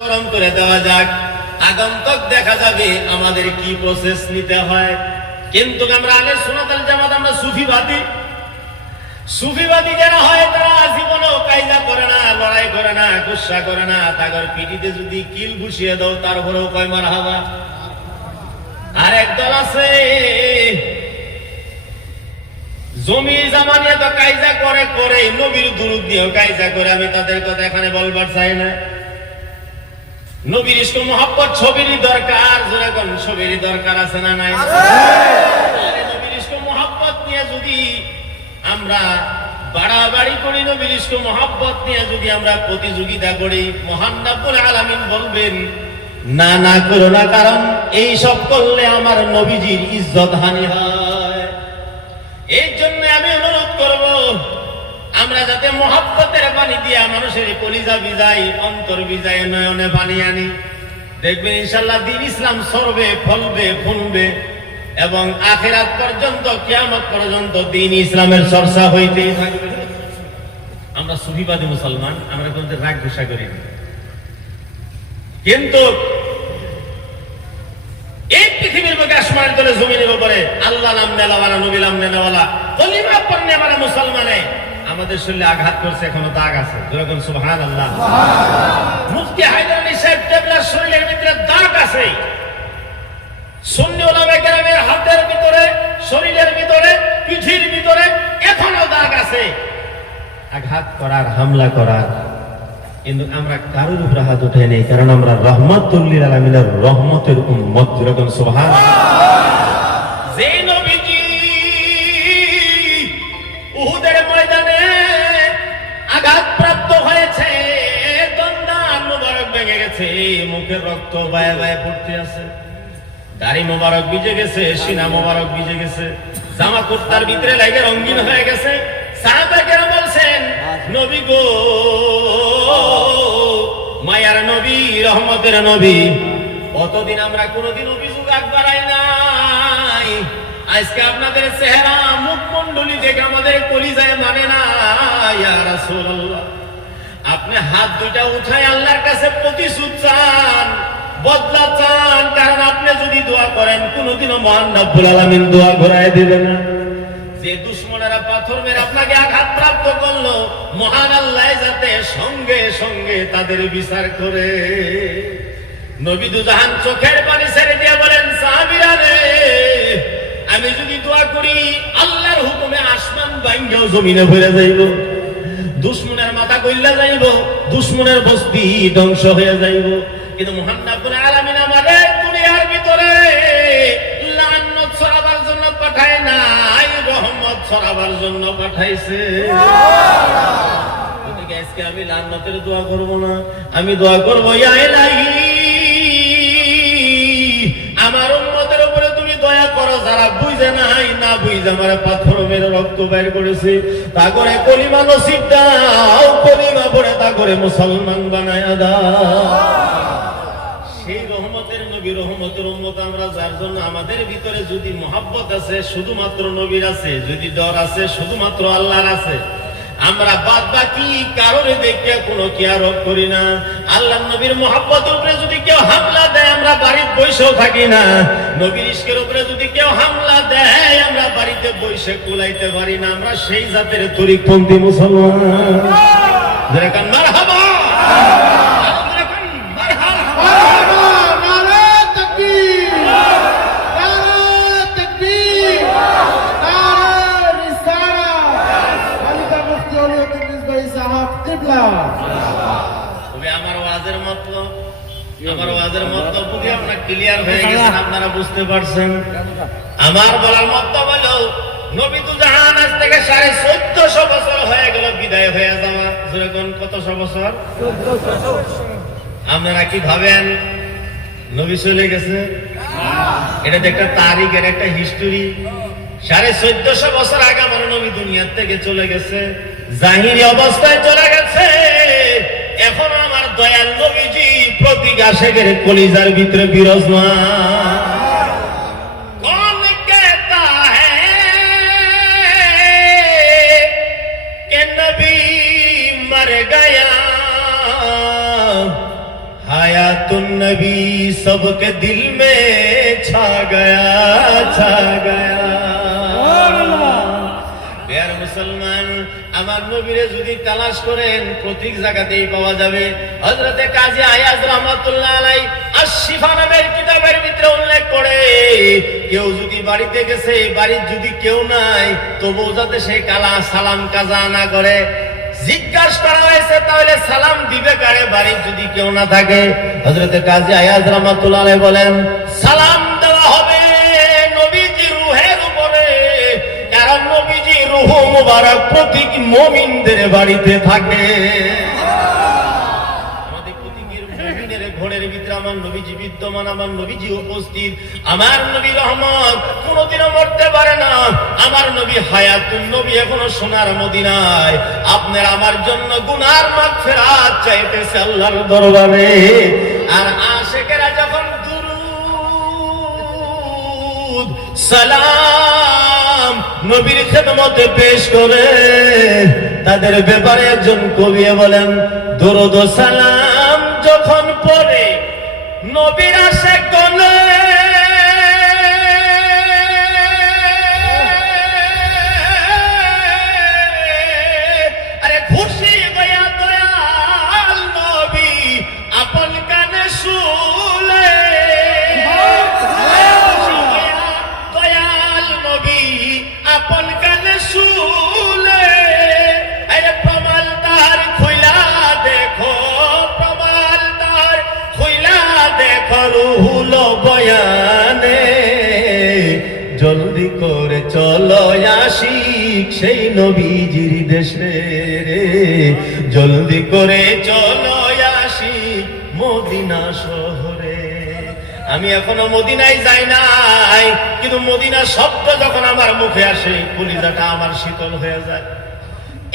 গরম করে দেওয়া যাক, আগন্তক দেখা যাবে আমাদের কি প্রসেস নিতে হয়। কিন্তু আমরা আলে সুন্নাত ওয়াল জামাত, আমরা সুফিবাদী যারা হয় তারা জীবনেও কায়দা করে না, লড়াই করে না, গুসা করে না। তাগর পিঠিতে যদি কিল ঘুষিয়ে দাও তারপরেও কয় মারহাবা। আর একদল আছে জমি জামা নিয়ে তো কায়দা করে নবীর দুরূদ দিয়েও কায়দা করে। আমি তাদের কথা এখানে বলবার চাই না। নবীর ইশক মোহাব্বত ছবিরই দরকার, যেরকম ছবিরই দরকার আছে না নাই? নবীর ইশক মোহাব্বত নিয়ে যদি আমরা বাড়াবাড়ি করি, নবীর ইশক মোহাব্বত নিয়ে যদি আমরা প্রতিযোগিতা করি, মহান রব্বুল আলামিন বলবেন না, না করো না, কারণ এই সব করলে আমার নবীজির ইজ্জত হানি হয়। এই জন্য আমি অনুরোধ করব, আমরা যাতে মহব্বতের পানি দিয়া মানুষের কলিজা ভিজাই, অন্তর ভিজাই, নয়নে পানি আনি। দেখবেন ইনশাআল্লাহ দ্বীন ইসলাম সরবে, ফলবে, ফুলবে এবং আখিরাত পর্যন্ত, কিয়ামত পর্যন্ত দ্বীন ইসলামের চর্চা হইতেই থাকবে। আমরা সুফিবাদী মুসলমান, আমরা কিন্তু রাগ ঘুষা করি না। কিন্তু এই পৃথিবীর বুকে আসমানের তলে জমিনের উপরে আল্লাহ নাম নেওয়ালা, নবী নাম নেওয়ালা, কলিমা পড়নে আমরা মুসলমানে আমাদের শরীরে আঘাত করছে, এখনো দাগ আছে। যেরকম সুবহানাল্লাহ। মুফতি হায়দার আলী সাহেব কেবলার শরীরের ভিতরে দাগ আছে। সুন্নি উলামায়ে কেরামের হাতের ভিতরে, শরীরের ভিতরে, পিঠির ভিতরে এখনো দাগ আছে আঘাত করার, হামলা করার। কিন্তু আমরা কারোর উপর হাত উঠাই নেই, কারণ আমরা রাহমাতুল লিল আলামিনের রহমতের উম্মত। যেরকম সুবহানাল্লাহ। যে নবীজি উহুদের ময়দানে আঘাতপ্রাপ্ত হয়েছে, দন্দান মোবারক ভেঙে গেছে, মুখের রক্ত বায়ে বায়ে পড়তে আছে, দাড়ি মোবারক ভিজে গেছে, সিনা মোবারক ভিজে গেছে, জামা কুর্তার ভিতরে লাগে রঙিন হয়ে গেছে। সাহাবাকেরা বলছেন, নবী গো, মায়ার নবী, রহমতের নবী, অতদিন আমরা কোনদিন অভিযোগ বাড়াই নাই, আজকে আপনাদের চেহারা মুখমণ্ডলী দেখে আমাদের কলিজায় মানে না। ইয়া রাসূলুল্লাহ, আপনি হাত দুইটা উঠায় আল্লাহর কাছে প্রতিশোধ চান, বদলা চান, কারণ আপনি যদি দোয়া করেন কোনদিনও মহান রব্বুল আলামিন দোয়া ঘুরায় দিবে না। যে দুশমনেরা পাথর মেরে আপনাকে আঘাত প্রাপ্ত করলো, মহান আল্লাহ যাতে সঙ্গে সঙ্গে তাদের বিচার করে। নবী দুজাহান চোখের পানি ছেড়ে দিয়ে বলেন, সাহাবীরা রে, আমি যদি দোয়া করি আল্লাহর হুকুমে আসমান ভাঙ্গাও জমিনে ভরে যাইব, দুশমনের মাথা গইলা যাইব, দুশমনের বস্তি ধ্বংস হয়ে যাইব। কিন্তু মহান রব্বুল আলামিন আমাদের দুনিয়ার ভিতরে লানত ছড়াবার জন্য পাঠায় নাই, রহমত ছড়াবার জন্য পাঠাইছে। ওদিকে আজকে আমি লানতের দোয়া করব না, আমি দোয়া করব, ইয়া ইলাহি, আমার উম্মতের উপরে তুমি দয়া করো, যারা বুঝে নাই, না বুঝে আমার পাথর মেরে রক্ত বের করেছে, তা করে কলিমা নসিব দাও, কলিমা পড়ে তা করে মুসলমান বানায়া দাও। সেই রহমতের নবী, রহমতের উম্মত আমরা, যার জন্য আমাদের ভিতরে যদি মহব্বত আছে শুধুমাত্র নবীর আছে, যদি ডর আছে শুধুমাত্র আল্লাহর আছে, আমরা বাদ বাকি কারোর দেখে কোনো কেয়ারও করি না। আল্লাহর নবীর মহব্বতের উপরে যদি কেউ হামলা দেয় আমরা বাড়িতে বসেও থাকি না। নবীর ইশকের উপরে যদি কেউ হামলা দেয় আমরা বাড়িতে বসে কুলাইতে পারি না। আমরা সেই জাতের তরিকপন্থী মুসলমান। যেরকম মারহাবা, আমার ওয়াজের মতলব বুঝে আপনারা ক্লিয়ার হয়ে গেছেন, আপনারা বুঝতে পারছেন। আমার বলার মতলব হলো, নবী দুজাহান আজ থেকে 1450 বছর হয়ে গেল বিদায় হয়ে যাওয়া। যেরকম কতশো বছর? আপনারা কি ভাবেন নবী চলে গেছে? এটা তো একটা তারিখ, এর একটা হিস্টোরি। 1450 বছর আগে আমার নবী দুনিয়ার থেকে চলে গেছে, জাহিরি অবস্থায় চলে গেছে। এখন আমার দয়াল নবীজি প্রতি আশেকের কলিজার ভিতরে বিরাজমান। কौन कहता है कि नबी मर गया, हाय हयातुन नबी सबके दिल में छा गया প্রিয় মুসলমান, আমার নবীরে যদি তালাশ করেন প্রত্যেক জায়গাতেই পাওয়া যাবে। হযরতে কাজী আয়াজ রাহমাতুল্লাহ আলাইহি আশ-শিফা নামের কিতাবের ভিতরে উল্লেখ করে, কেউ যদি বাড়িতে গেছে, বাড়ির যদি কেউ নাই, তবুও যাতে সে কালা সালাম কাজা না করে। জিজ্ঞাসা করা হয়েছে তাহলে সালাম দিবে কারে বাড়ির যদি কেউ না থাকে? হযরতে কাজী আয়াজ রাহমাতুল্লাহ আলাইহি বলেন, সালাম দেওয়া হবে নবীজি রূহের উপরে, কারণ নবীজি রূহ মুবারক প্রতীক মুমিনদের বাড়িতে থাকে। আমাদের প্রতীকের মুমিনের ঘরের ভিতরে আমার নবীজি বিদ্যমান, আমার নবীজি উপস্থিত। আমার নবী রহমত কোনদিনও মরতে পারে না। আমার নবী হায়াতুন নবী এখনো সোনার মদিনায় আপনার আমার জন্য গুনার মাগফিরাত চাইতেছে আল্লাহর দরবারে। আর আশিকেরা যখন দুরূদ সালাম নবীর খেদমতে পেশ করে, তাদের ব্যাপারে একজন কবি বলেন, দরুদ ও সালাম যখন পড়ে নবীর আশিক গণে, আরে খুশি গয়া দয়াল নবী আপন কানে শুলে, দয়াল নবী আপন কানে শুলে, আরে প্রমাল তার খুইলা দেখো, প্রমাল তার খুইলা দেখো রুহুল বয়ানে, জলদি করে চলো আশিক সেই নবীজির দেশে রে, জলদি করে চলো আশিক মদিনা শহরে। আমি এখনো মদিনায় যাই নাই, কিন্তু মদিনা শব্দ যখন আমার মুখে আসে কলিজাটা আমার শীতল হয়ে যায়।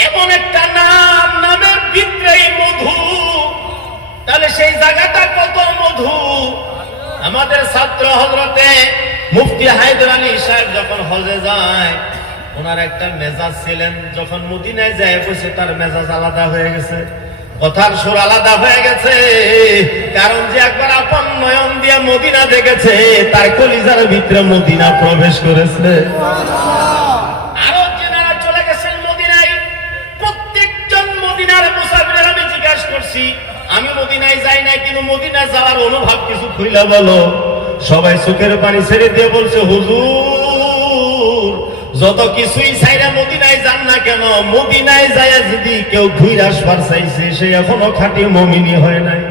এমন একটা নাম, নামের ভিতরেই মধু, তাহলে সেই জায়গাটা কত মধু। আমাদের ছাত্র হযরতে মুফতি হায়দার আলী সাহেব যখন হজে যায়, ওনার একটা মেজাজ ছিলেন, যখন মদিনায় যায় বসে তার মেজাজ আলাদা হয়ে গেছে, কথার সুর আলাদা হয়ে গেছে। কারণ যে একবার আপন নয়ন দিয়ে মদিনা দেখেছে, তার কলিজার ভিতরে মদিনা প্রবেশ করেছে। আরো যারা চলে গেছেন মদিনায়, প্রত্যেকজন মদিনার মুসাফিরের আমি জিজ্ঞাসা করছি, আমি মদিনায় যাই নাই, কিন্তু মদিনায় যাওয়ার অনুভব কিছু খুইলা বলো। সবাই চোখের পানি ছেড়ে দিয়ে বলছে, হুজুর যত কিছুই ছাইরা মদিনায় যান না কেন, মদিনায় যায় যদি কেউ ঘুরে আসবার চাইছে, সে এখনো খাঁটি মুমিনই হয় নাই।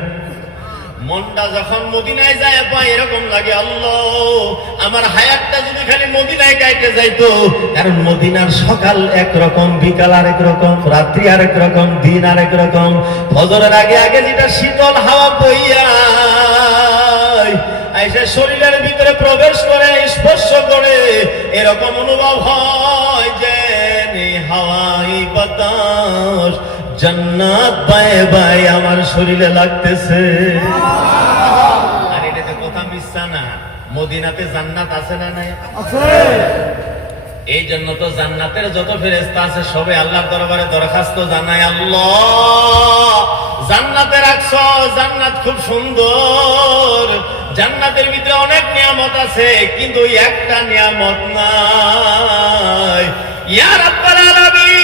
মনটা যখন মদিনায় যায় পায় এরকম লাগে, আল্লাহ আমার হায়াতটা যদি খালি মদিনায় কাটে যাইতো। কারণ মদিনার সকাল একরকম, বিকাল আরেক রকম, রাত্রি আরেক রকম, দিন আরেক রকম। ফজরের আগে আগে যেটা শীতল হাওয়া বইয়া আইসা শরীরের ভিতরে প্রবেশ করে, স্পর্শ করে, এরকম অনুভব হয় যে হাওয়াই বাতাস জান্নাত বায়ে বায়ে আমার শরীরে লাগতেছে। আর এটাতে কথা মিথ্যা না, মদিনাতে জান্নাত আছে না নাই? এই জন্য তো জান্নাতের যত ফেরেশতা আছে সবে আল্লাহর দরবারে দরখাস্ত জানায়, আল্লাহ জান্নাতে রাখছো, জান্নাত খুব সুন্দর, জান্নাতের ভিতরে অনেক নিয়ামত আছে, কিন্তু একটা নিয়ামত নাই। ইয়া রাব্বাল আলামিন,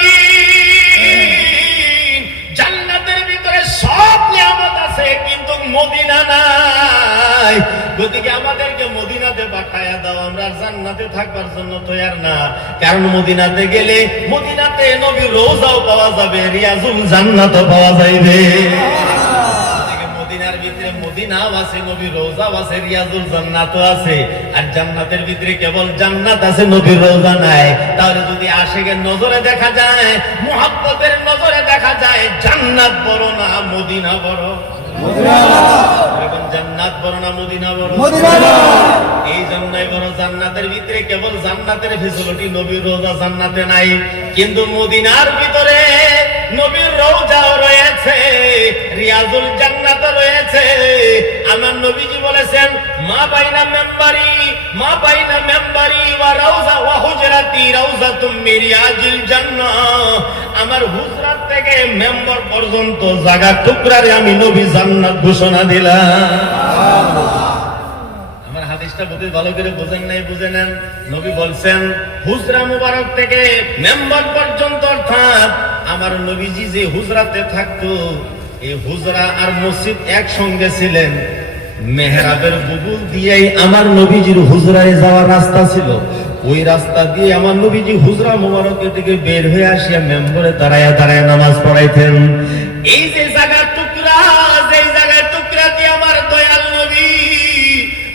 জান্নাতের ভিতরে সব নিয়ামত আছে, কিন্তু মদিনা নাই। গতিকে আমাদেরকে মদিনাতে পাঠায়া দাও, আমরা জান্নাতে থাকবার জন্য তৈয়ার না। কারণ মদিনাতে গেলে মদিনাতে নবীর রওজাও পাওয়া যাবে, রিয়াজুল জান্নাতও পাওয়া যাবে। মদিনার ভিতরে মদিনাও আছে, নবীর রওজাও আছে, রিয়াজুল জান্নাতও আছে। আর জান্নাতের ভিতরে কেবল জান্নাত আছে, নবীর রওজা নাই। তাহলে যদি আশিকের নজরে দেখা যায়, মুহাব্বতের নজরে দেখা যায়, জান্নাত বড় না মদিনা বড়? জান্নাত বড় না মদিনা বড়? এই জন্যই বড়। জান্নাতের ভিতরে কেবল জান্নাতের ফেসিলিটি, নবীর রওজা জান্নাতে নাই। কিন্তু মদিনার ভিতরে নবীর রওজাও রয়েছে, রিয়াজুল জান্নাত রয়েছে। আমার নবীজি বলেছেন, মা বাইনা মেম্বারি ওয়া রাউজা ওয়া হুজরাতি রাউজাতুম মিন রিয়াজিল জান্নাহ। আমার হুজরাত থেকে মেম্বার পর্যন্ত জায়গা টুকরারে আমি নবী জান্নাত ঘোষণা দিলাম। আমার হাদিসটা বুঝে ভালো করে বোঝেন নাই, বুঝে নেন। নবী বলছেন হুজরা মুবারক থেকে মেম্বার পর্যন্ত, অর্থাৎ আমার নবীজি যে হুজরাতে থাকতো, এই হুজরা আর মসজিদ একসঙ্গে ছিলেন। মেহরাবের বুবুল দিয়েই আমার নবীজির হুজরায় যাওয়ার রাস্তা ছিল। ওই রাস্তা দিয়ে আমার নবীজি হুজরা মুবারকের দিকে বের হয়ে আসিয়া মেম্বরে দাঁড়ায় দাঁড়ায় নামাজ পড়াইতেন। এই যে জায়গার টুকরা, যে জায়গার টুকরা দিয়ে আমার দয়াল নবী,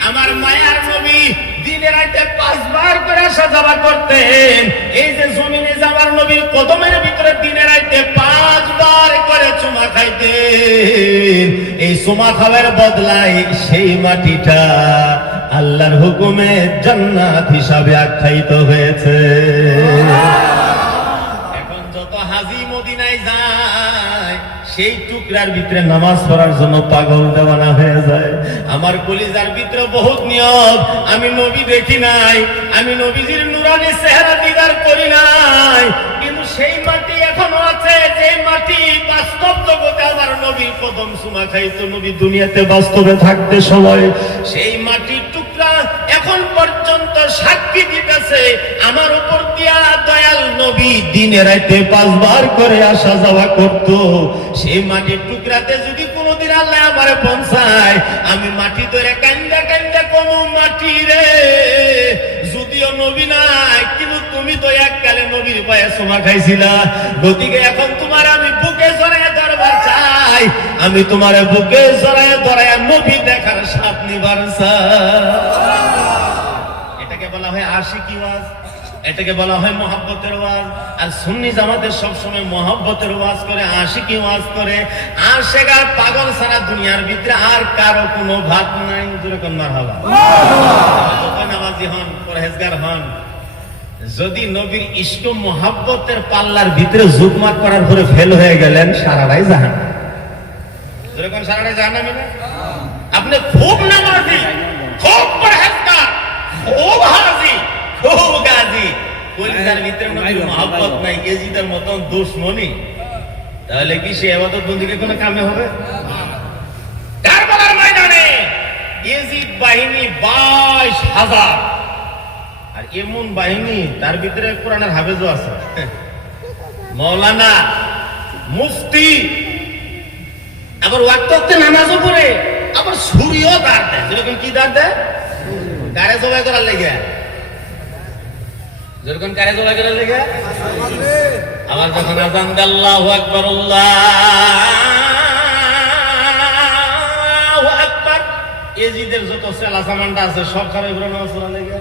আমার মায়ার নবী দিনের রাতে 5 বার করে আসা যাওয়া করতেন। এই যে জমিনে যাবার নবীর কদমের ভিতরে দিনের রাতে 5 বার করে চুমা খাইতেন। এই চুমা খাওয়ার বদলায় সেই মাটিটা আল্লাহর হুকুমে জান্নাত হিসাবে আখ্যায়িত হয়েছে। এখন যত হাজী মদিনায় যায়, সেই টুকরার ভিতরে নামাজ পড়ার জন্য পাগল দেওয়ানা হয়ে যায়। আমার কলিজার ভিতরে বহুত নিয়ত, আমি নবী দেখি নাই, আমি নবীজির নুরানি চেহারা দিদার করি নাই, কিন্তু সেই মাটি এখনো আছে, যে মাটি বাস্তব জগতে আমার নবীর কদম চুমা খাইতো নবী দুনিয়াতে বাস্তবে থাকতে সময়। সেই মাটির টুকরা এখন পর্যন্ত সাক্ষী দিতেছে আমার উপর দিয়া দয়াল নবী দিনে রাতে 5 বার করে আসা যাওয়া করত। সেই মাটির টুকরাতে যদি কোনোদিন আল্লাহ আমারে পৌঁছায়, আমি মাটি ধরে কান্দা কান্দা কমু, মাটি রে যদিও নবী নাই, কিন্তু তুমি তো এককালে নবীর পায়ে চুমা খাইছিলা, গতিকে এখন তোমার আমি বুকে জড়ায় ধরবার চাই, আমি তোমার বুকে জড়ায় ধরায় নবী দেখার স্বাদ নিবার চাই। এটাকে বলা হয় আশিকি ওয়াজ, এটাকে বলা হয় মহব্বতের ওয়াজ। আর সুন্নি জামাতের সবসময় মহব্বতের ওয়াজ করে, আশিকি ওয়াজ করে। আশিক আর পাগল সারা দুনিয়ার ভিতরে আর কারো কোনো ভাত নাই। যেরকম মারহাবা, নামাজি হন, পরহেজগার হন, যদি নবীর ইশক মহব্বতের পাল্লার ভিতরে জুকমাত করার পরে ফেল হয়ে গেলেন, সারারাই জাহান্নাম। যেরকম সারারাই জাহান্নামী না? আপনি খুব নামাজি, খুব পরহেজগার, খুব হাজি, খুব গাজী, কলিজার ভিতরে নবীর মহব্বত নাই, ইয়াজিদের মতন দুশমনী, তাহলে কি সে ইবাদত বন্দেগীর কোনো কামে হবে? কারবালার ময়দানে ইয়াজিদ বাহিনী 22,000, আর এমন বাহিনী তার ভিতরে কোরআনের হাফেজও আছে, মাওলানা, মুফতি, আবার ওয়াক্তে নামাজও পড়ে, আবার ছুরিও দাঁড় দেয়। যেরকম কি দাঁড় দেয়? কারে জবাই করার লেগে, যেরকম কারে জবাই করার লেগে। আবার যখন আযান দেয় আল্লাহু আকবার, আল্লাহু আকবার, ইয়াজিদের যত সেলা সামানটা আছে সব খারাপ করে নামাজ পড়ার লেগে।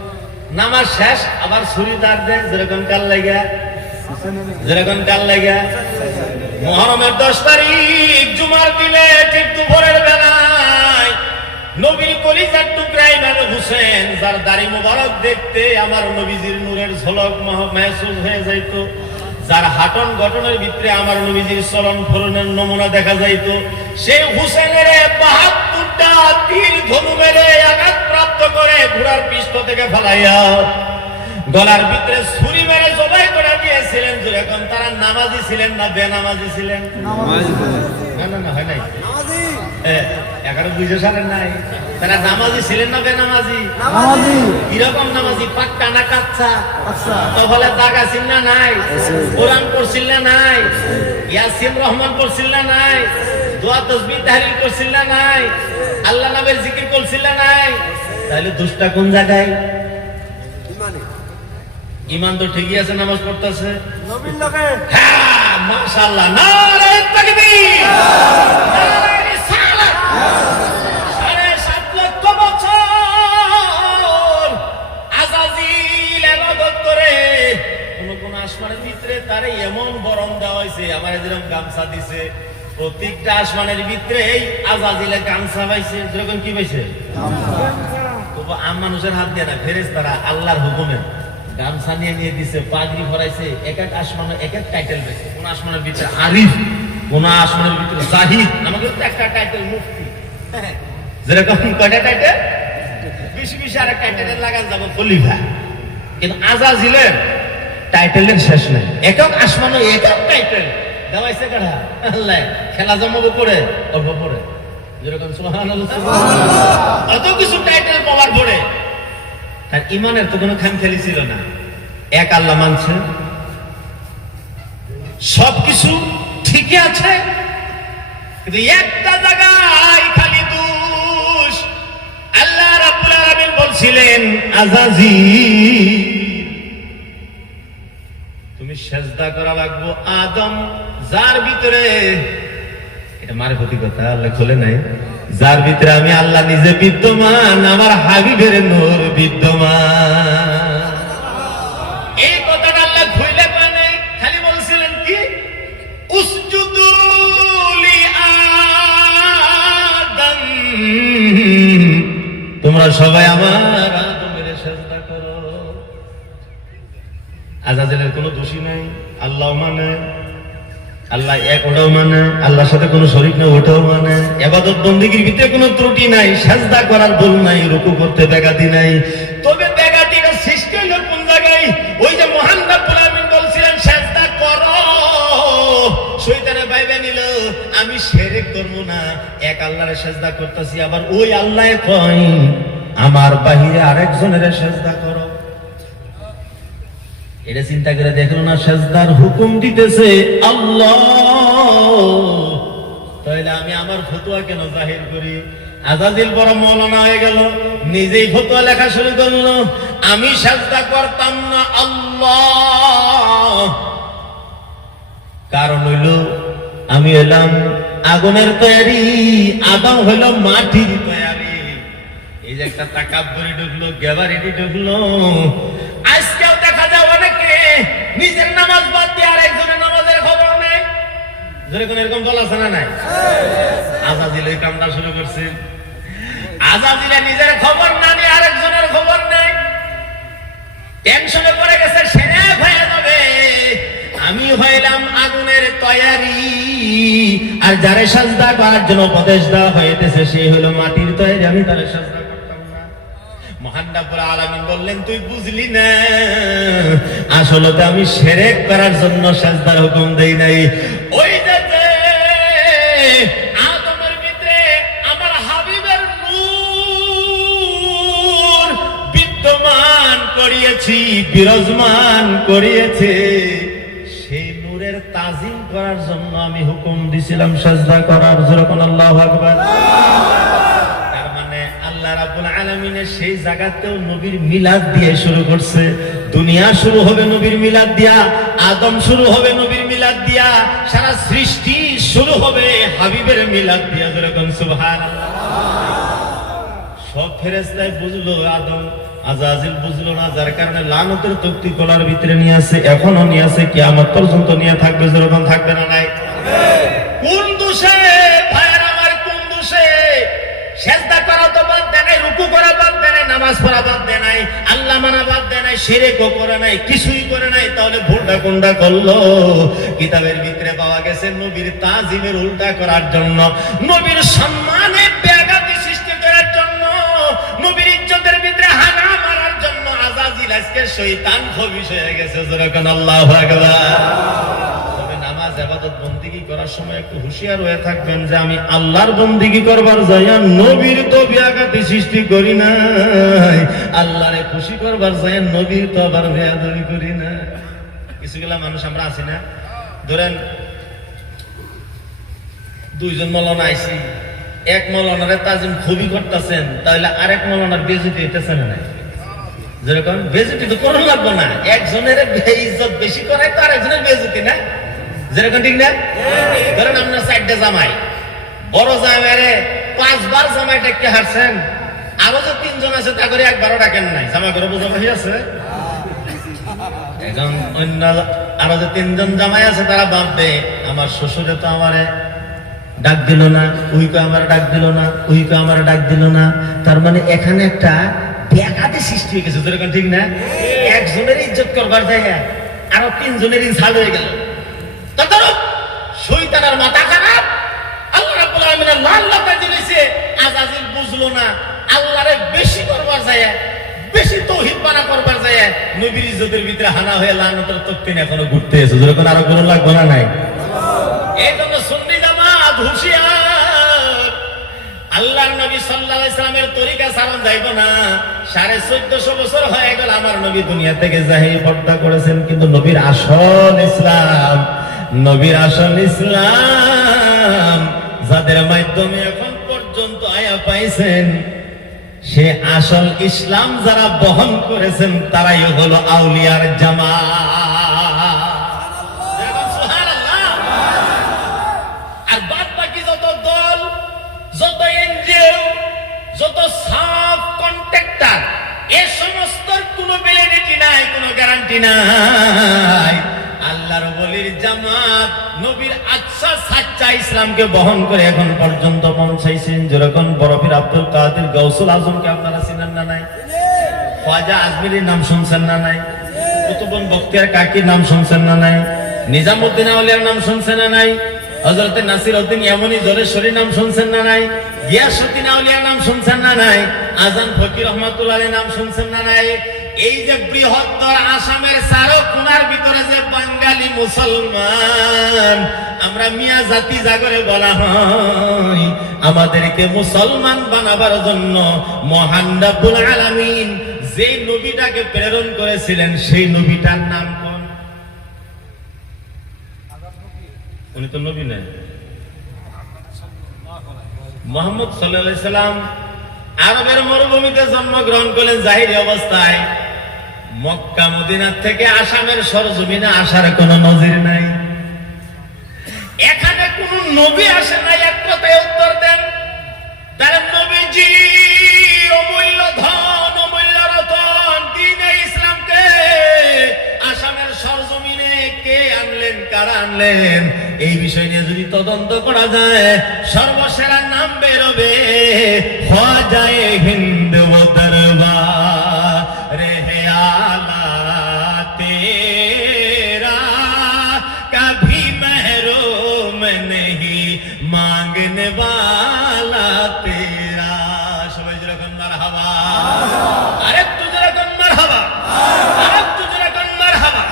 নামাজ শেষ আবার ছুরি দাঁড় দেয়, যেরকম কাল লেগে, যেরকম কাল লেগে। মুহররমের 10 তারিখ জুমার দিনে ঠিক দুপুরের বেলায় নবীর কলিজার টুকরা ইমাম হোসেন, যার দাড়ি মোবারক দেখতে আমার নবীজির নূরের ঝলক মেহসুস হয়ে যাইত, যার হাঁটন গঠনের ভিতরে আমার নবীজির চলন ফলনের নমুনা দেখা যাইত, সেই হুসেনের 72টা তীর ধনু মেরে আঘাত প্রাপ্ত করে ঘোড়ার পৃষ্ঠ থেকে ফেলাইয়া গলার ভিতরে ছুরি মেরে জবাই করে দিয়েছিলেন। যেরকম তারা নামাজি ছিলেন না বেনামাজি ছিলেন? না না না, হয় নাই, 11 সালের নাই। তারা নামাজি ছিলেন না বেনামাজি? কিরকম নামাজি? পাক্কা না কাচ্চা? তহলে দাগা ছিল না নাই? কোরআন পড়ছিল না নাই? ইয়াসিন রহমান পড়ছিল না নাই? দোয়া তাসবিহ তাহলিল করছিল না নাই? আল্লাহ নামের জিকির করছিল না নাই? তাহলে দুষ্টা কোন জায়গায়? ইমান তো ঠিকই আছে, নামাজ পড়তেছে নবীর লগে। হ্যাঁ, মাশাআল্লাহ, নারে তাকবীর, নারে রিসালাত। 7.5 লক্ষ বছর আযাজিল ইবাদত করে কোন আসমানের ভিতরে তারে এমন বরণ দেওয়া হয়েছে, আমার যেরকম গামছা দিছে, প্রত্যেকটা আসমানের ভিতরে এই আযাজিলের গামছা পাইছে। যেরকম কি পাইছে? গামছা। আম মানুষের হাত দিয়ে না, ফেরেশতারা আল্লাহর হুকুমে গামছা নিয়ে দিছে, পাগড়ি ভরাইছে। এক এক আসমানে এক এক টাইটেল পেয়েছে। কোন আসমানের ভিতরে আরিফ, কোন আসমানের ভিতরে জাহিদ, আমাদের তো একটা টাইটেল মুফতি। যেরকম কয়টা টাইটেল, বেশি বেশি আর এক টাইটেল লাগান যাবো খলিফা। কিন্তু আযাজিলের টাইটেলের শেষ নাই, এক এক আসমানে এক এক টাইটেল। দেওয়াইছে কারা আল্লাহ খেলা জমাবো পড়ে অল্প পড়ে যেরকম সুবহানাল্লাহ অত কিছু টাইটেল পাওয়ার পরে তার ইমানের তো কোনো খামখেয়ালি ছিল না এক আল্লাহ মানছে সবকিছু ঠিকই আছে কিন্তু একটা জায়গায় খালি দোষ আল্লাহ রাব্বুল আলামিন বলছিলেন আযাজিল তুমি সেজদা করা লাগবো আদম যার ভিতরে এটা মারফতি কথা আল্লাহ খোলে নাই যার ভিতরে আমি আল্লাহ নিজে বিদ্যমান আমার হাবিবের নূর বিদ্যমান এই কথাটা আল্লাহ খুলে পায় নাই খালি বলছিলেন কি উসজুদু লি আদম তোমরা সবাই আমার আদমের সেজদা করো আযাজিলের কোনো দোষী নাই আল্লাহ মানে আল্লাহ এক ওটাও মানে আল্লাহর সাথে কোনো শরীক না ওটাও মানে ইবাদত বন্দেগীর ভিতরে কোনো ত্রুটি নাই সেজদা করার ভুল নাই রুকু করতে ব্যাঘাতি নাই তবে ব্যাঘাতিটা সৃষ্টি হলো কোন জায়গায় ওই যে মহান রব্বুল আলামিন বলছিলেন সেজদা করো শয়তানে ভাইবে নিল আমি শিরক করব না এক আল্লাহরে সেজদা করতেছি আবার ওই আল্লাহ কয় আমার বাহিরে আরেকজনের সেজদা করো এটা চিন্তা করে দেখলো না সেজদার হুকুম দিতেছে আল্লাহ তাহলে আমি আমার ফতোয়া কেন জাহির করি আযাজিল বড় মাওলানা হয়ে গেল নিজেই ফতোয়া লেখা শুরু করলো আমি সেজদা করতাম না আল্লাহ কারণ হইল আমি হইলাম আগুনের তৈরি আদম হইল মাটির তৈরি এই যে একটা তাকাব্বুরি ঢুকলো গ্যাবারিটি ঢুকলো আজকেও দেখা যায় অনেকে নিজের নামাজ বাদ দিয়ে আরেকজনের নামাজের খবর নেই যেরকম এরকম বলা আছে না নাই আযাজিল এই কামটা শুরু করছে আযাজিলে নিজের খবর না নিয়ে আরেকজনের খবর নেই টেনশনে পড়ে গেছে সেরে হয়ে যাবে আমি হইলাম আগুনের তৈরি আর যারে সাজদা করার জন্য উপদেশ দেওয়া হইতেছে সে হলো মাটির তৈরি আমি তারে সাজদা মহান রব্বুল আলামিন বললেন তুই বুঝলি না আসলে তো আমি শিরক করার জন্য সাজদার হুকুম দেই নাই ওই যে আদমের ভিতরে আমার হাবিবের নূর বিদ্যমান করিয়েছি বিরাজমান করিয়েছে সেই নূরের তাজিম করার জন্য আমি হুকুম দিছিলাম সাজদা করার যেরকম আল্লাহু আকবার রাব্বুল আলামিনের সেই জায়গাতেও নবীর মিলাদ দিয়ে শুরু করছে দুনিয়া শুরু হবে নবীর মিলাদ দিয়া আদম শুরু হবে নবীর মিলাদ দিয়া সারা সৃষ্টি শুরু হবে হাবিবের মিলাদ দিয়া যেরকম সুবহানাল্লাহ সব ফেরেশতায় বুঝলো আদম আযাজিল বুঝলো না যার কারণে লানতের তক্তি কলার ভিতরে নিয়ে আছে এখনো নিয়ে আছে কিয়ামত পর্যন্ত নিয়ে থাকবে যেরকম থাকবে না নাই কোন দোষে ভাইরা আমার কোন দোষে সেজদা করা তো বাদ দেয় নাই রুকু করা বাদ দেয় নাই নামাজ পড়া বাদ দেয় নাই আল্লাহ মানা বাদ দেয় নাই শিরকও করে নাই কিছুই করে নাই তাহলে ভুলটা কোনটা করলো কিতাবের ভিতরে পাওয়া গেছে নবীর তাজিমের উল্টা করার জন্য নবীর সম্মানে ব্যাঘাতি সৃষ্টি করার জন্য নবীর ইজ্জতের ভিতরে হানা মারার জন্য আযাজিল আজকে শয়তান খবিশ হয়ে গেছে যেরকম আল্লাহু আকবার নামাজ ইবাদত বন্দেগী করার সময় একটু হুঁশিয়ার হয়ে থাকবেন যে আমি আল্লাহর বন্দেগী করবার যাইয়া নবীর তো ব্যাঘাতি সৃষ্টি করি নাই আল্লাহরে খুশি করবার যাইয়া নবীর তো আবার বেয়াদবি করি না কিছুগুলা মানুষ আমরা আছি না ধরেন দুইজন মাওলানা আইছি এক মাওলানারে তাজিম খুবই করতেছেন তাহলে আরেক মাওলানার বেইজ্জতি হইতেছে না যেরকম বেইজ্জতি তো করা লাগবে না একজনের ইজ্জত বেশি করায় তো আরেকজনের বেইজ্জতি না যেরকম ঠিক না ধরেন আপনার সাইডে জামাই বড় জামাইরে 5 বার জামাই ডাকতে হারছেন আরো যে 3 জন আছে তা করে একবারও ডাকেন নাই জামাই করে বোঝা হয়ে আছে এখন অন্য আরো যে 3 জন জামাই আছে তারা ভাববে আমার শ্বশুরে তো আমারে ডাক দিল না উইকে আমার ডাক দিল না উইকে আমার ডাক দিল না তার মানে এখানে একটা ব্যাঘাতি সৃষ্টি হয়ে গেছে যেরকম ঠিক না একজনের ইজ্জত করবার জায়গা আরো 3 জনের ইনসাল হয়ে গেল শয়তানের মাথা খারাপ আল্লাহ রাব্বুল আলামিনের লাল লাতা দিয়েছে আযাজিল বুঝলো না আল্লাহরে বেশি করবার যায় বেশি তাওহীদ পানা করবার যায় নবীর ইজ্জতের ভিতরে হানা হয়ে লানতের তকতিন এখনো ঘুরতে আছে যেরকম আরো কোন লাগবে না নাই এই জন্য সুন্নি জামাত হুঁশিয়ার, আল্লাহর নবী সাল্লাল্লাহু আলাইহি সাল্লামের তরিকা ছাড়া যাইব না। 1450 বছর হয়ে গেল আমার নবী দুনিয়া থেকে জাহির পর্দা করেছেন, কিন্তু নবীর আসল ইসলাম, নবীর আসল ইসলাম যাদের মাধ্যমে এখন পর্যন্ত আয়া পাইছেন, সে আসল ইসলাম যারা বহন করেছেন তারাই হলো আউলিয়ার জামাত। সুবহানাল্লাহ। আর বাদ বাকি যত দল, যত এনজিও, যত সাব কন্ট্রাক্টর, এ সমস্ত কোনো ভ্যালিডিটি নাই, কোনো গ্যারান্টি নাই। আল্লাহর ওলির জামাত নবীর আচ্ছা সাচ্চা ইসলামকে বহন করে এখন পর্যন্ত পৌঁছাইছেন। যেরকম বরফির আব্দুল কাদের গাউসুল আজমকে আপনারা চিনেন না নাই? খ্বাজা আজমিরির নাম শুনছেন না নাই? কুতুবুল বখতিয়ার কাকির নাম শুনছেন না নাই? নিজামউদ্দিন আউলিয়ার নাম শুনছেন না নাই? হযরত নাসিরউদ্দিন ইয়ামানি জলেশ্বরীর নাম শুনছেন না নাই? গিয়াসউদ্দিন আউলিয়ার নাম শুনছেন না নাই? আজান ফকির রহমাতুল্লাহ আলাইহির নাম শুনছেন না নাই? এই যে বৃহত্তর আসামের চারো কোণার ভিতরে যে বাঙালি মুসলমান, আমরা মিয়া জাতি জাগরে বলা হয়, আমাদেরকে মুসলমান বানাবার জন্য মহান রব্বুল আলামিন যে নবীটাকে প্রেরণ করেছিলেন, সেই নবীটার নাম কোন? উনি তো নবী না, মুহাম্মদ সাল্লাল্লাহু আলাইহি সাল্লাম আরবের মরুভূমিতে জন্মগ্রহণ করলেন জাহিরি অবস্থায়। মক্কা মদিনা থেকে আসামের সরজমিনে আসার কোন নজির নাই। এখানে কোন নবী আসে নাই, এক কথায় উত্তর দেন। তার নবীজি অমূল্য ধন, অমূল্য রতন দ্বীনে ইসলামকে আসামের সরজমিনে কে আনলেন, কারা আনলেন, এই বিষয় নিয়ে যদি তদন্ত করা যায়, সর্বসেরা নাম বেরোবে খ্বাজায়ে হিন্দ ও দরবার রে আলা তেরা কভি মহরুম নেহি মাঙ্গনে ওয়ালা তেরা। সবাই যেরকম মারহাবা, আরেকটু যেরকম মারহাবা, আরেকটু যেরকম মারহাবা।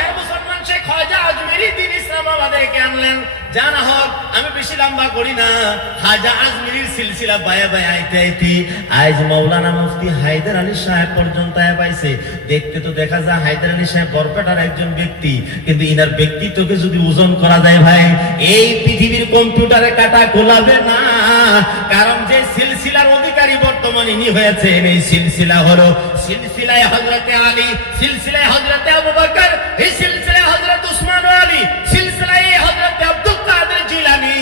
এর মুসলমান শেখ খ্বাজা আজমিরি দ্বীন ইসলাম আমাদেরকে আনলেন। জানা হোক, আমি বেশি লম্বা করি না। খাজা আজমিরির সিলসিলা বায়া বায়া আইতে আইতে আজ মাওলানা মুফতি হায়দার আলী সাহেব পর্যন্ত পাইছে। দেখতে তো দেখা যায় হায়দার আলী সাহেব বরপেটার একজন ব্যক্তি, কিন্তু ইনার ব্যক্তিত্বকে যদি ওজন করা যায় ভাই, এই পৃথিবীর কম্পিউটারে কাটা গোলাবে না। কারণ যে সিলসিলার অধিকারী বর্তমান ইনি হয়েছেন, এই সিলসিলা হলো সিলসিলায় হযরতে আলী, সিলসিলায় হযরতে আবু বকর, এই সিলসিলায় হযরত উসমান আলী, সিলসিলায় হযরতে আব্দুল কাদের জিলানী,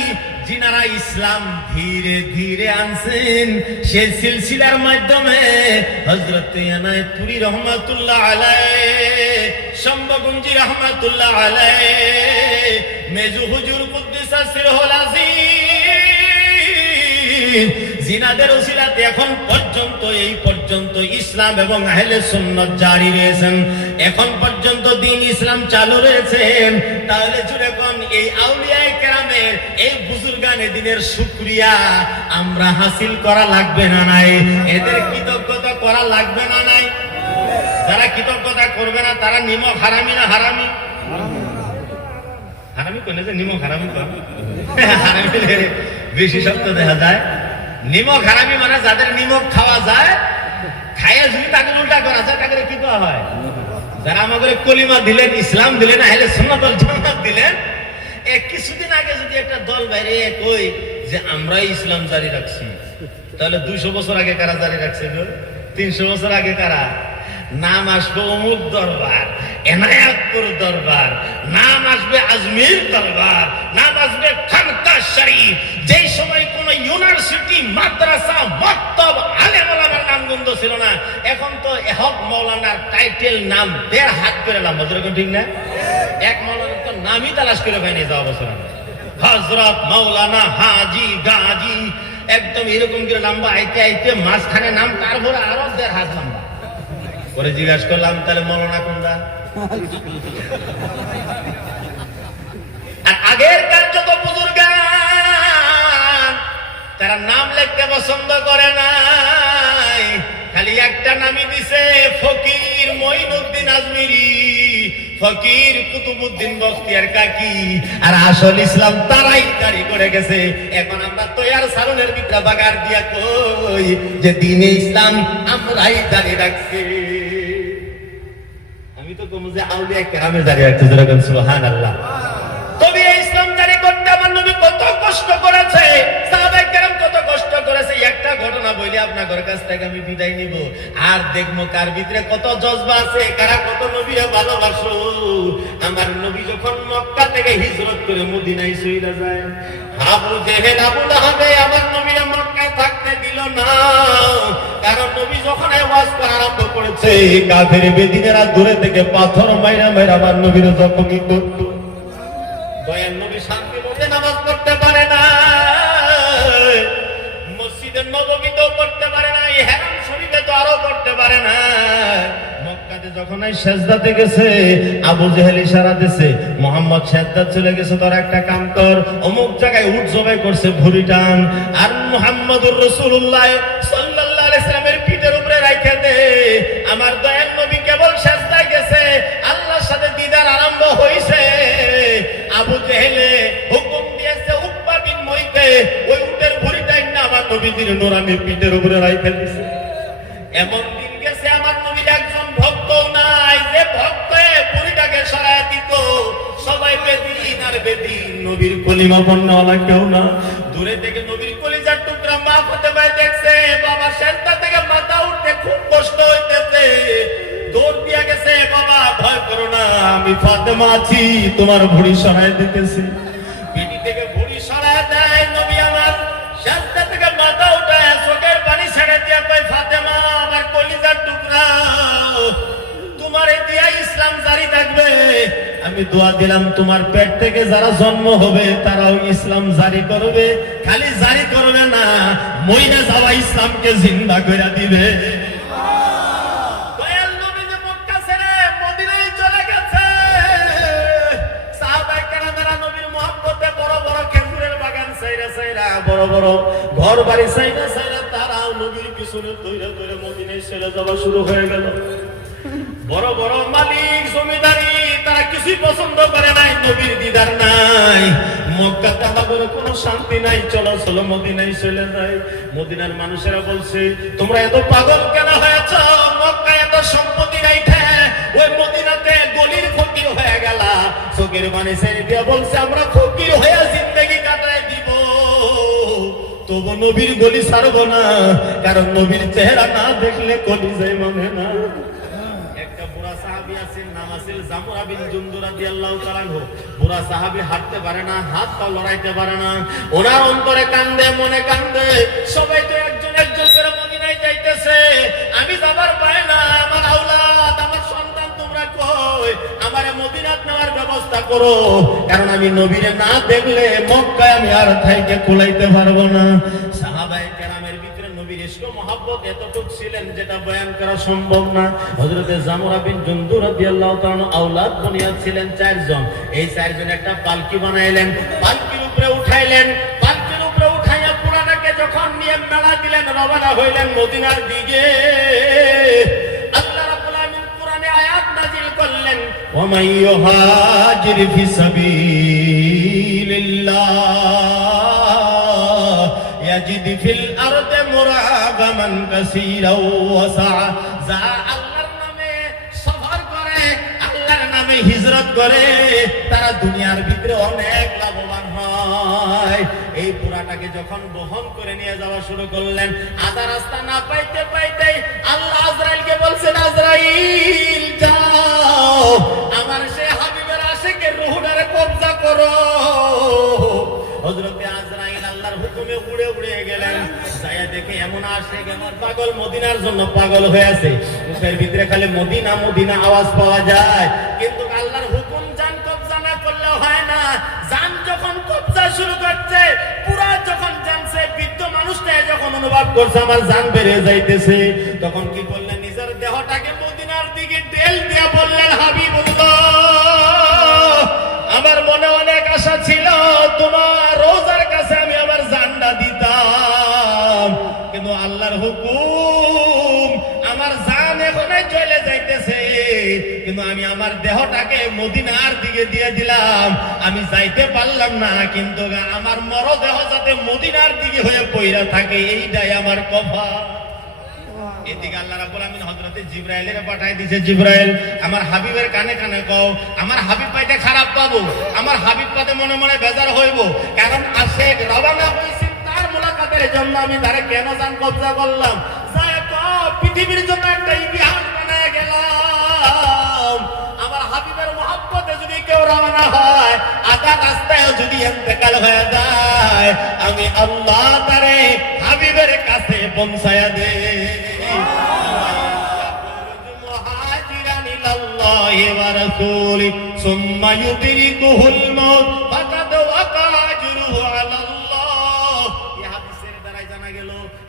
যিনারা ইসলাম ধীরে ধীরে আনছেন। সেই সিলসিলার মাধ্যমে হযরতে এনায়েতপুরী রহমাতুল্লাহ আলাইহি, শম্ভুগুঞ্জি রহমাতুল্লাহ আলাইহি, মেজু হুজুর কুদ্দুসাস সিরহুল আযীম, জিনাদের ওসিলাতে এখন পর্যন্ত, এই পর্যন্ত ইসলাম এবং আহলে সুন্নাত জারি রয়েছেন, এখন পর্যন্ত দ্বীন ইসলাম চালু রয়েছেন। তাহলে জুড়ে কোন এই আউলিয়ায়ে কেরামের, এই বুজুর্গানে দ্বীনের শুকরিয়া আমরা হাসিল করা লাগবে না নাই? এদের কৃতজ্ঞতা করা লাগবে না নাই? যারা কৃতজ্ঞতা করবে না তারা নিমক হারামি না হারামি? হারামি কোনে যে নিমক হারামি তো হারামি বেশি শব্দ দেখা যায়। নিমক হারামি মানে যাদের নিমক খাওয়া যায়, খাইয়া যদি তাকে উল্টা করা যায়, তাকে কি করা হয়? যারা আমাদের কলিমা দিলেন, ইসলাম দিলেন, আহলে সুন্নাত ওয়াল জামাত দিলেন, কিছুদিন আগে যদি একটা দল বাইরে কই যে আমরাই ইসলাম জারি রাখছি, তাহলে 200 বছর আগে কারা জারি রাখছে? 300 বছর আগে কারা? নাম আসবে অমুক দরবার, এনায়েতপুর দরবার, নাম আসবে আজমির দরবার, নাম আসবে খানকা শরীফ। যেই সময় কোন ইউনিভার্সিটি, মাদ্রাসা, মক্তব, আলেম ওলামার নামগন্ধ ছিল না, এখন তো হক মাওলানার টাইটেল নাম 1.5 হাত করে লম্বা। যেরকম ঠিক না? এক মাওলানার তো নামই তালাশ করে পাইনি যাওয়া বছর আগে। হযরত মাওলানা হাজি গাজী, একদম এরকম করে লম্বা আইতে আইতে মাঝখানে নাম, তারপরে আরো 1.5 হাত লম্বা। পরে জিজ্ঞাসা করলাম তাহলে মৌলানা কোনটা? আর আগের কার যত বুজুর্গান, তারা নাম লিখতে পছন্দ করে নাই, খালি একটা নামই দিছে, ফকির মঈনুদ্দিন আজমিরি। ফকির কুতুবউদ্দিন বখতিয়ার কাকি, আর আসল ইসলাম তারাই জারি করে গেছে। এখন আমরা তৈয়ার সারনের ভিতরে বাগার দিয়া কই যে দ্বীনে ইসলাম আমরাই জারি রাখছি। আমি তো কমু যে আউলিয়া কেরামে জারি রাখছে, যেরকম সুবহানাল্লাহ। তবে এই ইসলাম জারি করতে আমার নবী কত কষ্ট করেছে, সাহাবায়ে কেরাম কত কষ্ট করেছে। একটা ঘটনা বলি আপনাদের কাছ থেকে আমি বিদায় নিব, আর দেখবো কার ভিতরে কত জজবা আছে, কারা কত নবীরে ভালোবাসো। আমার নবী যখন মক্কা থেকে হিজরত করে মদিনায় চলে যায়, আবু জেহেল আবু লাহাবে আমার নবীরে মক্কায় থাকতে দিল না। কারণ নবী যখন ওয়াজ করা আরম্ভ করেছে, কাফের বেদিনেরা দূরে থেকে পাথর মাইরা মাইরা আমার নবীরে জখমি করত। দয়ার নবী শান্তি মতে নামাজ পড়তে পারে না, মসজিদের নববীতেও পড়তে পারে না, হেরাম শরীফে তো আরো পড়তে পারে না। মক্কাতে যখন এই সেজদাতে গেছে, আবু জেহেল ইশারা দিছে, মুহাম্মদ সেজদা চলে গেছে, তোর একটা কাম কর, অমুক জায়গায় উঠ জবাই করছে, ভুঁড়ি টান, আর মুহাম্মদুর রাসূলুল্লাহ সাল্লাল্লাহু আলাইহি সাল্লামের পিঠের উপরে রাইখা দে। আমার দয়ার নবী কেবল সেজদায় গেছে, আল্লাহর সাথে দিদার আরম্ভ হইছে। আবু জেহেলে হুকুম দিয়েছে উকবা বিন মুইতে ওই উটের ভুঁড়িটাই না আমার নবীর নূরানি পিঠের উপরে রাইখা দিছে। এমন দিন গেছে আমার নবীর একজন ভক্ত নাই যে ভক্ত ভুঁড়িটাকে সরায় দিত। সবাই বেদিন আর বেদিন, নবীর কলিমা পড়নেওয়ালা কেউ না। দূরে থেকে নবীর কলিজার টুকরা মা ফাতেমা দেখছে, বাবা সেজদা থেকে মাথা উঠতে খুব কষ্ট হইতেছে, দৌড় দিয়া গেছে, বাবা ভয় করো না, আমি ফাতেমা আছি, তোমার ভুঁড়ি সরায় দিতেছি। পিঠি থেকে ভুঁড়ি সরায় দেয় নবী আমার, সেজদা থেকে মাথা উঠায় চোখের পানি ছেড়ে দিয়া কয়, ফাতেমা আমার কলিজার টুকরা, তোমারে দিয়া ইসলাম জারি থাকবে। আমি দোয়া দিলাম তোমার পেট থেকে যারা জন্ম হবে তারাও ইসলাম জারি করবে, খালি জারি করবে না, মইনা যাওয়া ইসলামকে জিন্দা করে দিবে। বড় বড় ঘর বাড়ি সাইডা সাইডা তারাও নবীর পিছনে দৌড়ে দৌড়ে মদিনায় চলে যাওয়া শুরু হয়ে গেল। বড় বড় মালিক জমিদারি তারা কিছুই পছন্দ করে নাই, নবীর দিদার নাই, মক্কা তাহাদের কোনো শান্তি নাই, চলো চলো মদিনায় চলে যায়। মদিনার মানুষেরা বলছে, তোমরা এত পাগল কেন হয়েছ, মক্কা এত সম্পত্তি রাইখে ওই মদিনাতে গলির ফকির হয়ে গেল। চোখের পানি ছেড়ে দিয়ে বলছে, আমরা ফকির হয়ে জিন্দেগি কাটায় দিব, তবু নবীর গলি ছাড়বো না, কারণ নবীর চেহারা না দেখলে কলিজায় মানে না। একটা বুড়া সাহাবী আছেন, নাম আছে জামুরা বিন জুনদুর রাদিয়াল্লাহু তাআলা আনহু। বুড়া সাহাবী হাঁটতে পারে না, হাত পা লড়াইতে পারে না, ওনার অন্তরে কান্দে, মনে কান্দে। সবাই তো একজন একজন করে মদিনায় যাইতেছে, আমি যাবার পাই না, আমার আওলাদ আমার সন্তান তোমরা কই, আমারে মদিনাত নেওয়ার ব্যবস্থা করো, কারণ আমি নবীরে না দেখলে মক্কায় আমি আর থাইকে কুলাইতে পারবো না। সাহাবায়ে কেরামের ভিতরে নবীর ইশক ও মহব্বত এতটুকু ছিলেন যেটা বয়ান করা সম্ভব না। হযরতে জামুরা বিন জুনদুর রাদিয়াল্লাহু তাআলা আওলাদ বুনিয়াদ ছিলেন 4 জন। এই 4 জন একটা পালকি বানাইলেন, পালকির উপরে উঠাইলেন, পালকির উপরে উঠাইয়া পুরানাকে যখন নিয়ে মেলা দিলেন, রওনা হইলেন মদিনার দিকে। আল্লাহ রাব্বুল আলামিন কোরআনে আয়াত নাযিল করলেন, ওয়া মান ইউহাজির ফি সাবিলিল্লাহ ইয়াজিদ ফিল আরদি মুরাগামান কাসীরাও ওয়া সাআ। যা আল্লাহর নামে সফর করে, আল্লাহর নামে হিজরত করে, তারা দুনিয়ার ভিতরে অনেক লাভবান হয়। এই পুরাটাকে যখন বহন করে নিয়ে যাওয়া শুরু করলেন, আধা রাস্তা না পাইতে পাইতে আল্লাহ আজরাইলকে বলছেন, আজরাইল যাও আমার সে হাবিবের আশিকের রূহটারে কবজা করো। হযরতে আজরাইল আল্লাহর হুকুমে উড়ে উড়ে গেলেন, যায়া দেখে এমন আশিক আমার পাগল, মদিনার জন্য পাগল হয়ে আছে, মুখের ভিতরে খালি মদিনা মদিনা আওয়াজ পাওয়া যায়, কিন্তু আল্লাহর হুকুম জান কবজা না করলেও হয় না। জান যখন কবজা শুরু করছে, পুরা যখন জানছে, বৃদ্ধ মানুষটা যখন অনুভব করছে আমার জান বেড়ে যাইতেছে, তখন কি বললেন, নিজের দেহটাকে মদিনার দিকে ঢেল দিয়া বললেন, হাবিবুল্লাহ আমার মনে অনেক আশা ছিল, তোমার রোজার কাছে আমি আমার জানটা দিতাম, কিন্তু আল্লাহর হুকুম আমার জান এখনই চলে যাইতেছে, কিন্তু আমি আমার দেহটাকে মদিনার দিকে দিয়ে দিলাম। আমি যাইতে পারলাম না, কিন্তু আমার মরদেহ যাতে মদিনার দিকে হয়ে পইরা থাকে, এইটাই আমার কপাল। এদিকে আল্লাহ রাব্বুল আমিন হযরতে জিবরাইলের পাঠায় দিয়েছে, জিবরাইল আমার হাবিবের কানে কানে কও, আমার হাবিব পাইতে খারাপ পাবো, আমার হাবিব পাতে মনে মনে বেজার হইব, কারণ আশেক রওনা হইছে তার মুলাকাতের জন্য। আমি তারে কেন জান কবজা করলাম, যায় কও পৃথিবীর জন্য একটা ইতিহাস বানায় গেলাম। আমার হাবিবের মহব্বতে যদি কেউ রওনা হয়, আধা রাস্তায় যদি ইন্তেকাল হয়ে যায়, আমি আল্লাহ তারে হাবিবের কাছে পৌঁছায়া দেই।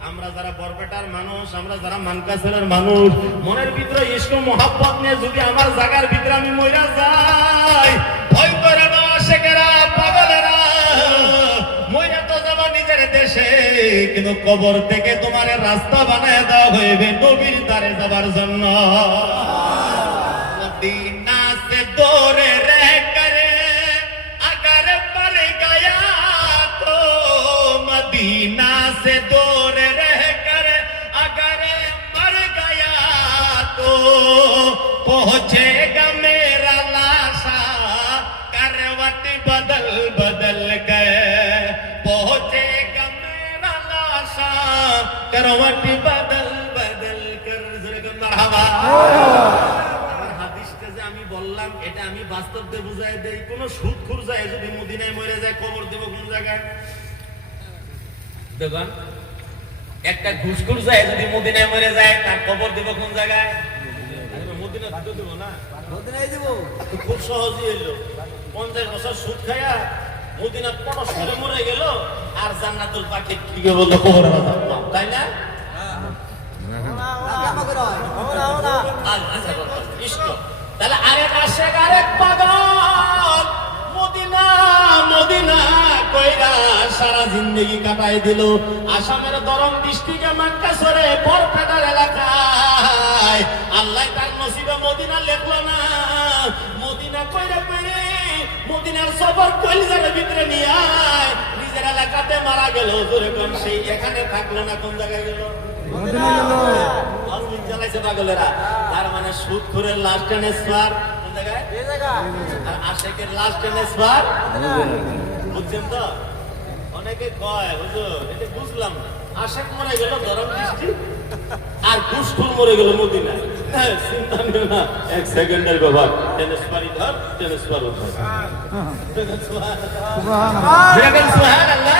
আমরা যারা বরপেটার মানুষ, আমরা যারা মানকাসের মানুষ, মনের ভিতরে ইশক মোহাব্বত নিয়ে যদি আমার জায়গার ভিতরে আমি মইরা যাই, ভয় করে না শেখেরা পাগলেরা, মইরা তো যাবা নিজের দেশে, কিন্তু কবর থেকে তোমার রাস্তা বানায় দেওয়া হইবে নবীর দ্বারে যাবার জন্য। মদিনা সে দৌড়ে রে করে अगर पर गया तो मदीना से दूर रह कर अगर मर गया तो पहुंचेगा मेरा लाशा करवट बदल बदल कर, पहुंचेगा मेरा लाशा करवट बदल बदल कर। मरहबा। আমি বললাম এটা আমি বাস্তব দিয়ে বুঝাই দেই, কোন সুদখোর যায় যদি মদিনায় মরে যায় কবর দেব কোন জায়গায়? দেখুন একটা ঘুষখোর যায় যদি মদিনায় মরে যায় তার কবর দেব কোন জায়গায়? মদিনা ঢুকে দেব না, মদিনায় দেব। খুব সহজই হইলো, 50 বছর সুদ খায়া মদিনা পরশ করে মরে গেল, আর জান্নাতুল পাখি দিকে বললো কবর আজাব, তাই না? তাহলে আরেক আশেক আরেক পাগল মদিনা মদিনা কইরা সারা জিন্দেগি কাটাই দিল আসামের দরং ডিস্ট্রিক্টে মাক্কাসরে বরপেটার এলাকায়। আল্লাহ তার নসিবে মদিনা লেখলো না, মদিনা কইরা কইরে মদিনার সফর কলিজার ভিতরে নিয়ে আয়, নিজের এলাকাতে মারা গেল। জোরে কোন সেই এখানে থাকলো না, কোন জায়গায় গেল? তার মানে সুদখোরের লাশ ট্রান্সফার কোন জায়গায়? আর আশেকের লাশ ট্রান্সফার বুঝছেন তো? অনেকে কয় হুজুর এটা বুঝলাম না, আশেক মরে গেল দরং ডিস্ট্রিক্ট আর ঘুষখোর মরে গেল মদিনায়। চিন্তা নিও না, 1 সেকেন্ডের ব্যাপার, ট্রান্সফারই ধর ট্রান্সফার উঠার। সুবহানাল্লাহ।